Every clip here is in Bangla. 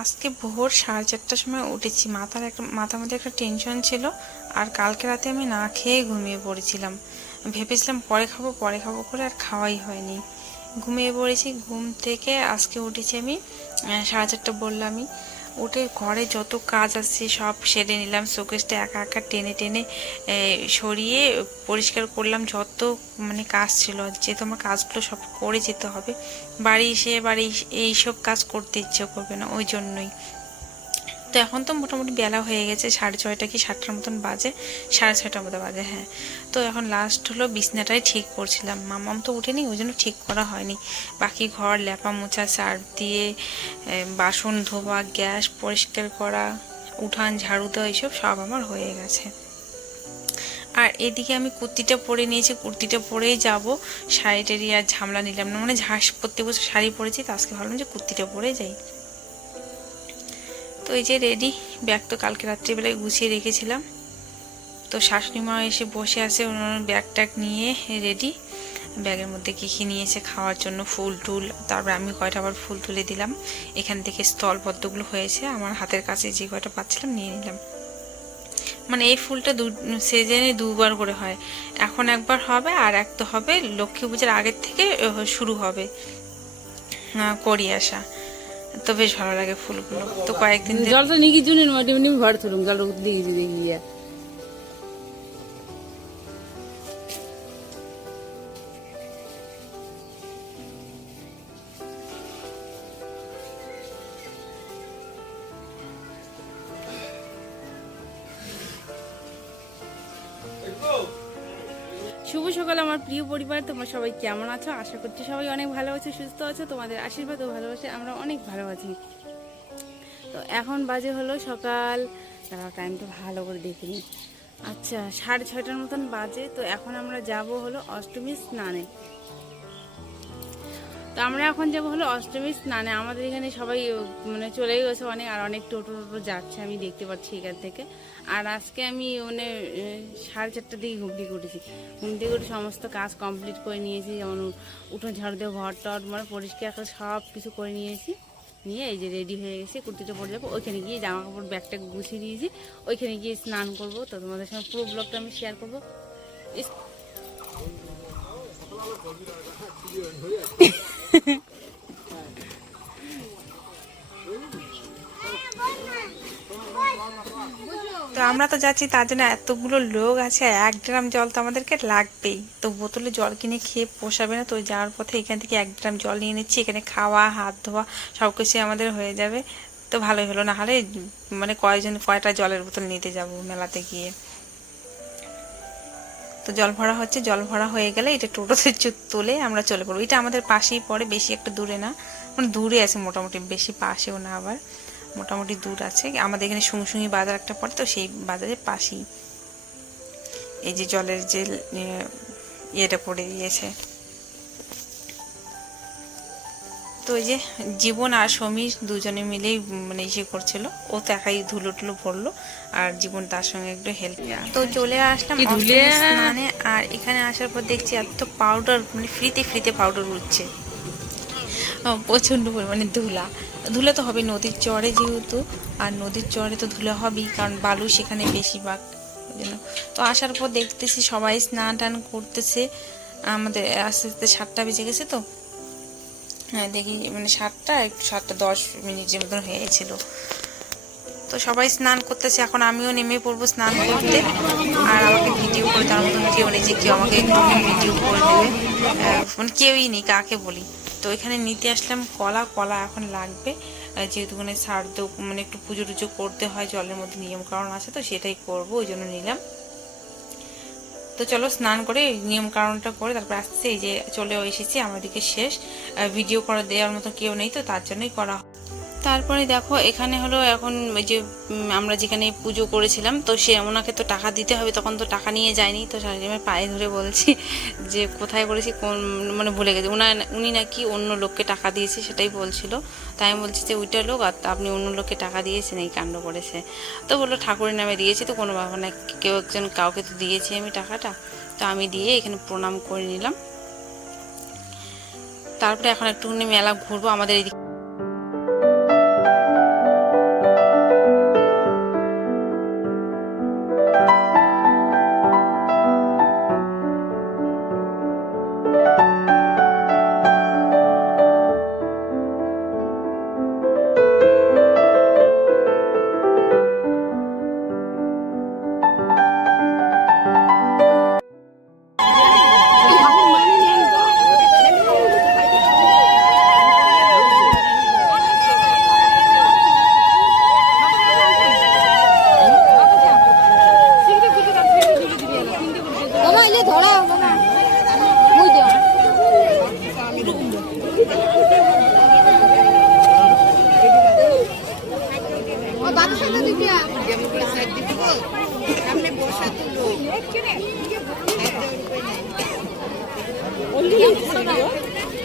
আজকে ভোর 4:30টার সময় উঠেছি। মাথার মধ্যে একটা টেনশন ছিল, আর কালকে রাতে আমি না খেয়ে ঘুমিয়ে পড়েছিলাম। ভেবেছিলাম পরে খাবো করে আর খাওয়াই হয়নি, ঘুমিয়ে পড়েছি। ঘুম থেকে আজকে উঠেছি আমি 4:30 বললামই। উঠে ঘরে যত কাজ আছে সব সেরে নিলাম। শোকেসটা একা একা টেনে টেনে সরিয়ে পরিষ্কার করলাম। যত কাজ ছিল, যেহেতু আমার কাজগুলো সব করে যেতে হবে, বাড়ি এইসব কাজ করতে ইচ্ছে করবে না, ওই জন্যই। তো এখন তো মোটামুটি বেলা হয়ে গেছে, 6:30 কি 7টার মতন বাজে, 6:30টার মতো বাজে, হ্যাঁ। তো এখন লাস্ট হলো বিছনাটাই ঠিক করছিলাম। মামাম তো উঠেনি, ওই জন্য ঠিক করা হয়নি। বাকি ঘর লেপা মোছা, সার্ফ দিয়ে বাসন ধোয়া, গ্যাস পরিষ্কার করা, উঠান ঝাড়ু দেওয়া, এইসব সব আমার হয়ে গেছে। আর এদিকে আমি কুর্তিটা পরে নিয়েছি, কুর্তিটা পরেই যাব। শাড়ি টাড়ি আর ঝামলা নিলাম না, প্রত্যেক বছর শাড়ি পরেছি, তো আজকে ভাবলাম যে কুর্তিটা পরে যাই। তো এই যে রেডি, ব্যাগ তো কালকে রাত্রিবেলায় গুছিয়ে রেখেছিলাম। তো শাশুড়ি মা এসে বসে আছে, ওনার ব্যাগ ট্যাগ নিয়ে রেডি। ব্যাগের মধ্যে কী কী নিয়েছে খাওয়ার জন্য, ফুল টুল, তারপরে আমি কয়টা আবার ফুল তুলে দিলাম। এখান থেকে স্থলপদ্মগুলো হয়েছে, আমার হাতের কাছে যে কয়টা পাচ্ছিলাম নিয়ে নিলাম। এই ফুলটা সিজনে দুবার করে হয়, এখন একবার হবে আর এক তো হবে লক্ষ্মী পূজার আগের থেকে শুরু হবে করি আসা। তো বেশ ভালো লাগে ফুলগুলো। তো কয়েকদিন জলটা নিকি জুনের মাটি ঘর থরুম জল দিকে দিয়ে শুভ সকাল আমার প্রিয় পরিবার, তোমরা সবাই কেমন আছো? আশা করছি সবাই অনেক ভালো আছো, সুস্থ আছো। তোমাদের আশীর্বাদ ও ভালোবাসে আমরা অনেক ভালো আছি। তো এখন বাজে হলো সকাল, টাইমটা ভালো করে দেখিনি, আচ্ছা 6:30টার মতন বাজে। তো এখন আমরা যাব হলো অষ্টমী স্নানে। তো আমরা এখন যাবো হলো অষ্টমী স্নানে। আমাদের এখানে সবাই চলে গেছে অনেক, আর অনেক টোটো যাচ্ছে আমি দেখতে পাচ্ছি এখান থেকে। আর আজকে আমি 4:30টার দিকে ঘুম থেকে উঠেছি। ঘুম থেকে উঠে সমস্ত কাজ কমপ্লিট করে নিয়েছি, যেমন উঠোন ঝাড়ু দিয়ে ঘর টর পরিষ্কার করে সব কিছু করে নিয়েছি। নিয়ে এই যে রেডি হয়ে গেছি, কুর্তিটা পরে যাবো। ওইখানে গিয়ে জামা কাপড় ব্যাগটা গুছিয়ে দিয়েছি, ওইখানে গিয়ে স্নান করব। তো তোমাদের সঙ্গে পুরো ব্লগটা আমি শেয়ার করবো। তো আমরা তো যাচ্ছি, তার জন্য এতগুলো লোক আছে, 1 ড্রাম জল তো আমাদেরকে লাগবেই। তো বোতলে জল কিনে খেয়ে পোষাবে না, তো যাওয়ার পথে এখান থেকে 1 ড্রাম জল নিয়ে নিচ্ছি। এখানে খাওয়া, হাত ধোয়া সব কিছু আমাদের হয়ে যাবে। তো ভালোই হলো, না হলে কয়টা জলের বোতল নিতে যাব মেলাতে গিয়ে। তো জল ভরা হচ্ছে, জল ভরা হয়ে গেলে এটা টোটোতে তুলে আমরা চলে পড়বো। এটা আমাদের পাশেই পড়ে, বেশি একটা দূরে না, দূরে আছে মোটামুটি, বেশি পাশেও না, আবার মোটামুটি দূর আছে। আমাদের এখানে সুংসুঙি বাজার একটা পড়ে, তো সেই বাজারের পাশেই এই যে জলের যে ইয়েটা পড়ে দিয়েছে। তো ওই যে জীবন আর সমীর দুজনে মিলেই ইয়ে করছিল, ও তো একাই ধুলো টুলো ভরলো, আর জীবন তার সঙ্গে একটু হেল্প। তো চলে আসলাম অষ্টমী স্নানে। আর এখানে আসার পর দেখছি এত পাউডার, ফ্রিতে পাউডার উঠছে, প্রচণ্ড পরিমাণে ধুলা তো হবে নদীর চরে যেহেতু, আর নদীর চরে তো ধুলা হবেই, কারণ বালু সেখানে বেশিরভাগ। তো আসার পর দেখতেছি সবাই স্নান টান করতেছে। আমাদের আস্তে আস্তে 7টা বেজে গেছে, তো হ্যাঁ দেখি 7:10 মতন হয়ে গেছিলো। তো সবাই স্নান করতেছে, এখন আমিও নেমে পড়বো স্নান করতে। আর আমাকে ভিডিও করে তার মতন কেউ নেই যে কেউ আমাকে একটু ভিডিও করে দেবে, কেউই নেই, কাকে বলি। তো এখানে নিতে আসলাম কলা এখন লাগবে, যেহেতু সার্দ একটু পুজো টুজো করতে হয়, জলের মধ্যে নিয়ম কারণ আছে, তো সেটাই করবো, ওই জন্য নিলাম। তো চলো স্নান করে নিয়ম কারণটা করে তারপর আসছে। এই যে চলে এসেছি, আমাদেরকে শেষ ভিডিও করে দেওয়ার মতো কেউ নেই, তো তার জন্যই করা। তারপরে দেখো এখানে হলো এখন ওই যে আমরা যেখানে পুজো করেছিলাম, তো সে ওনাকে তো টাকা দিতে হবে, তখন তো টাকা নিয়ে যায়নি। তো শাশুড়িমার পায়ে ধরে বলছি যে কোথায় করেছি, কোন ভুলে গেছে। উনি নাকি অন্য লোককে টাকা দিয়েছে, সেটাই বলছিল। তাই আমি বলছি যে ওইটা লোক, আর আপনি অন্য লোককে টাকা দিয়েছেন, এই কাণ্ড করেছে। তো বললো ঠাকুরের নামে দিয়েছি, তো কোনো ব্যাপার না, কেউ একজন কাউকে তো দিয়েছি আমি টাকাটা। তো আমি দিয়ে এখানে প্রণাম করে নিলাম। তারপরে এখন একটুখানি মেলা ঘুরবো আমাদের এদিকে।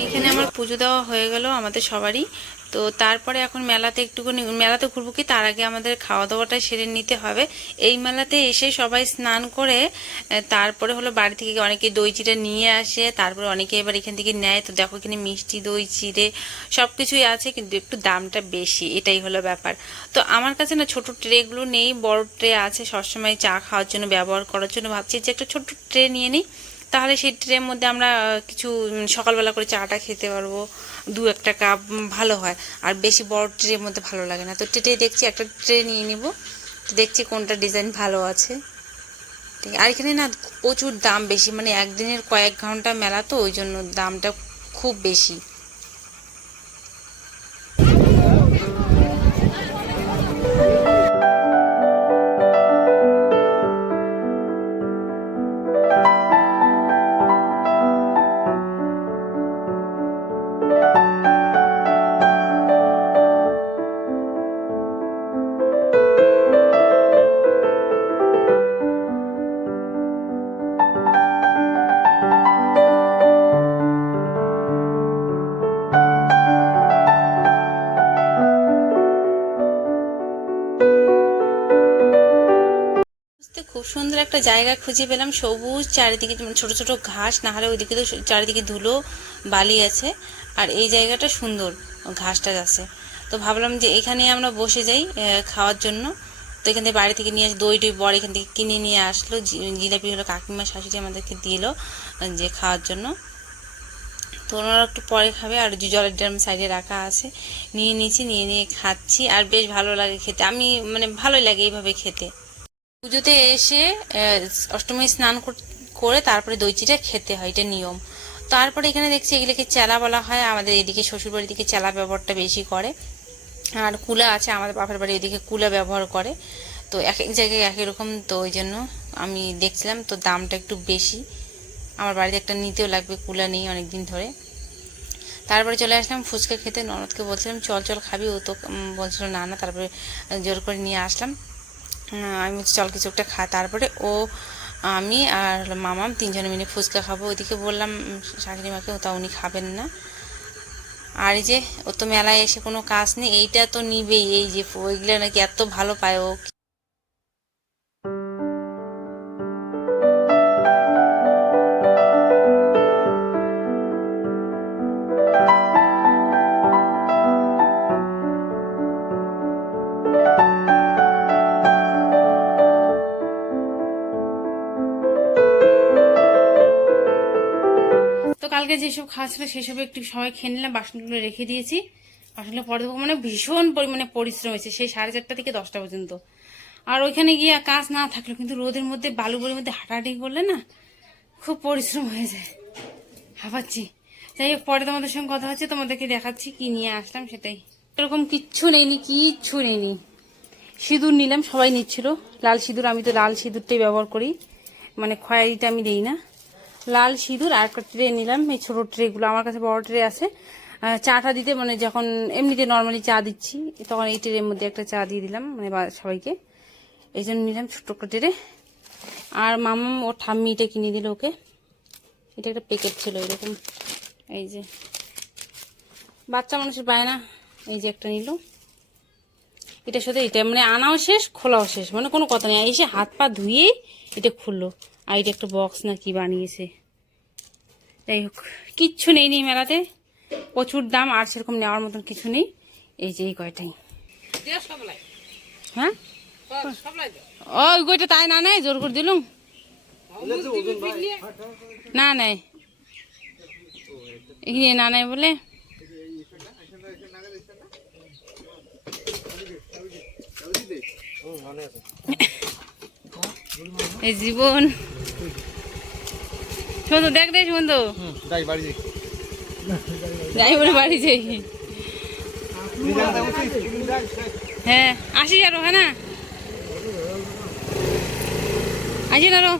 এখানে আমার পুজো দেওয়া হয়ে গেল আমাদের সবারই। তো তারপরে এখন মেলাতে একটুখানি মেলাতে ঘুরবো, কি তার আগে আমাদের খাওয়া দাওয়াটা সেরে নিতে হবে। এই মেলাতে এসে সবাই স্নান করে তারপরে হলো বাড়ি থেকে অনেকে দই চিড়ে নিয়ে আসে, তারপরে অনেকে এবার এখান থেকে নেয়। তো দেখো এখানে মিষ্টি দই চিড়ে সব কিছুই আছে, কিন্তু একটু দামটা বেশি, এটাই হলো ব্যাপার। তো আমার কাছে না ছোট ট্রেগুলো নেই, বড় ট্রে আছে সবসময় চা খাওয়ার জন্য ব্যবহার করার জন্য। ভাবছি যে একটা ছোট ট্রে নিয়ে নিই, তাহলে সেই ট্রের মধ্যে আমরা কিছু সকালবেলা করে চাটা খেতে পারবো, 2-1 কাপ ভালো হয়। আর বেশি বড় ট্রের মধ্যে ভালো লাগে না। তো ট্রে দেখছি একটা ট্রে নিয়ে নিব, তো দেখছি কোনটা ডিজাইন ভালো আছে। ঠিক, আর এখানে না প্রচুর দাম বেশি, মানে একদিনের কয়েক ঘন্টা মেলা, তো ওই জন্য দামটা খুব বেশি। খুব সুন্দর একটা জায়গা খুঁজে পেলাম, সবুজ চারিদিকে, যেমন ছোট ছোট ঘাস, না হলে ওইদিকে তো চারিদিকে ধুলো বালি আছে, আর এই জায়গাটা সুন্দর, ঘাসটা আছে। তো ভাবলাম যে এখানে আমরা বসে যাই খাওয়ার জন্য। তো এখান থেকে বাড়ি থেকে নিয়ে আসি দই বর এখান থেকে কিনে নিয়ে আসলো, জিলাপি হলো কাকিমা শাশুড়ি আমাদেরকে দিল যে খাওয়ার জন্য। তো ওনারা একটু পরে খাবে, আর জলের ড্রাম সাইডে রাখা আছে, নিয়ে নিয়েছি, নিয়ে খাচ্ছি। আর বেশ ভালো লাগে খেতে, আমি মানে ভালোই লাগে এইভাবে খেতে। পুজোতে এসে অষ্টমী স্নান করে তারপরে দই চিড়া খেতে হয়, এটা নিয়ম। তারপরে এখানে দেখছি এগুলোকে চেলা বলা হয়, আমাদের এদিকে শ্বশুরবাড়ির দিকে চেলা ব্যবহারটা বেশি করে। আর কুলা আছে, আমাদের বাপের বাড়ি এদিকে কুলা ব্যবহার করে। তো এক এক জায়গায় এক এক রকম, তো ওই জন্য আমি দেখছিলাম, তো দামটা একটু বেশি। আমার বাড়িতে একটা নিতেও লাগবে, কুলা নেই অনেকদিন ধরে। তারপরে চলে আসলাম ফুচকা খেতে, ননদকে বলছিলাম চল চল খাবি, ও তো বলছিল না না, তারপরে জোর করে নিয়ে আসলাম। আমি চল কিছু একটা খা। তারপরে ও, আমি আর মামাম 3 জনে মিলে ফুচকা খাবো। ওইদিকে বললাম শাশুড়ি মাকে, ও তা উনি খাবেন না। আর এই যে ও তো মেলায় এসে কোনো কাজ নেই, এইটা তো নিবেই, এই যে ওইগুলো নাকি এত ভালো পায় ও। তো কালকে যেসব খাওয়া ছিল সেসব একটু সবাই খেয়ে নিলাম, বাসনগুলো রেখে দিয়েছি। বাসনগুলো পরে দেবো, মানে ভীষণ পরিমাণে পরিশ্রম হয়েছে সেই 4:30 থেকে 10টা পর্যন্ত। আর ওইখানে গিয়ে কাজ না থাকলো, কিন্তু রোদের মধ্যে বালুগুলির মধ্যে হাঁটাহাঁটি করলে না খুব পরিশ্রম হয়ে যায়, হাঁপাচ্ছি। যাই হোক, পরে তোমাদের সঙ্গে কথা হচ্ছে, তোমাদেরকে দেখাচ্ছি কি নিয়ে আসলাম সেটাই। এরকম কিচ্ছু নেইনি, কিচ্ছু নেইনি। সিঁদুর নিলাম, সবাই নিচ্ছিল লাল সিঁদুর, আমি তো লাল সিঁদুরটাই ব্যবহার করি, মানে খয়েরিটা আমি দেই না। লাল সিঁদুর আর একটা ট্রে নিলাম, এই ছোটো ট্রেগুলো, আমার কাছে বড় ট্রে আছে চাটা দিতে, মানে যখন এমনিতে নর্মালি চা দিচ্ছি তখন এই ট্রের মধ্যে একটা চা দিয়ে দিলাম মানে সবাইকে, এই জন্য নিলাম ছোট্ট একটা ট্রে। আর মামা ও ঠাম্মিটা কিনে দিল ওকে, এটা একটা প্যাকেট ছিল এরকম, এই যে বাচ্চা মানুষের বায়না, এই যে একটা নিল। এটার সাথে এটা মানে আনাও শেষ খোলাও শেষ, মানে কোনো কথা নেই, এসে হাত পা ধুয়েই এটা খুললো। আর এটা একটা বক্স না কি বানিয়েছে। যাই হোক, কিচ্ছু নেই নি মেলাতে, প্রচুর দাম, আর সেরকম নেওয়ার মতন কিছু নেই। এই যে এই কয়টাই, হ্যাঁ ওই কয়টা তাই না নেয়, জোর করে দিলুম না নেয়, এখানে না নেয় বলে। এই জীবন শুধু দেখ দেখ বন্ধু, যাই বলে বাড়ি যাই। হ্যাঁ আসি আরো, হ্যাঁ না আসি আরো,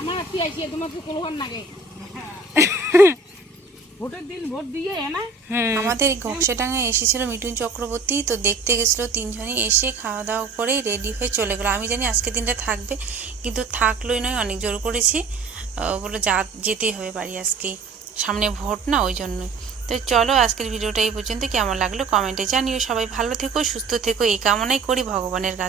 আমার তোমাকে ভোটের দিন ভোট দিয়ে না হ্যাঁ আমাদের এই ঘোকসাডাঙ্গায় এসেছিল মিঠুন চক্রবর্তী, তো দেখতে গেছিলো তিনজনই, এসে খাওয়া দাওয়া করে রেডি হয়ে চলে গেলো। আমি জানি আজকের দিনটা থাকবে, কিন্তু থাকলোই নয়, অনেক জোর করেছি, বলে যেতেই হবে বাড়ি আজকেই, সামনে ভোট না, ওই জন্যই। তো চলো আজকের ভিডিওটা এই পর্যন্ত, কেমন লাগলো কমেন্টে জানিও। সবাই ভালো থেকো, সুস্থ থেকো, এই কামনাই করি ভগবানের কাছে।